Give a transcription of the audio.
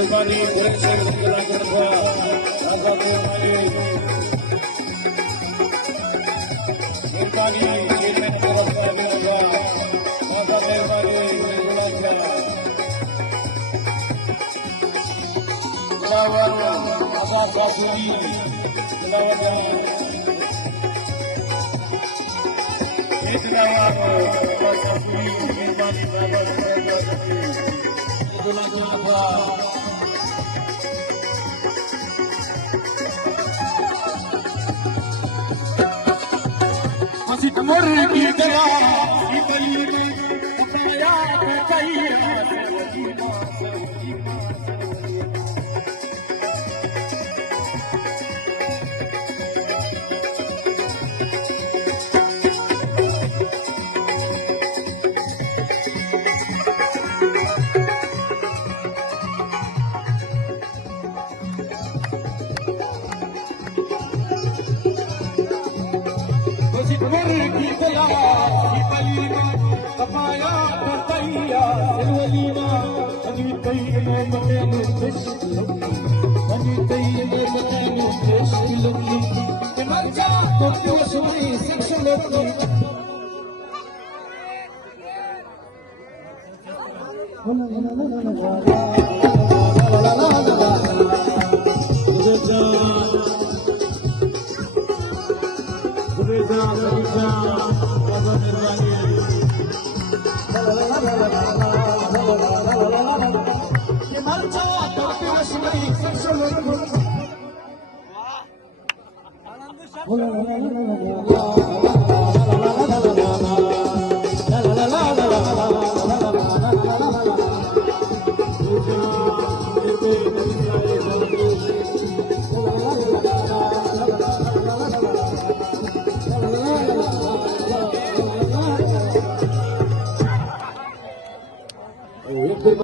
मेहरबानी घरे से रंगला करवा राजा मेहरबानी चेयरमैन तरफ से होगा राजा मेहरबानी गुलाब आजा बाबूजी एक जवाब बाबूजी मेहरबानी बाबा मस्जिद मोरे की दवा सीतली बताया चाहिए की दवा सीतली बताया बताइया वलीमा अजी कई में मने अजी कई में मने मुश्किल के मर जा तो क्यों सुनी सेक्शन Oh,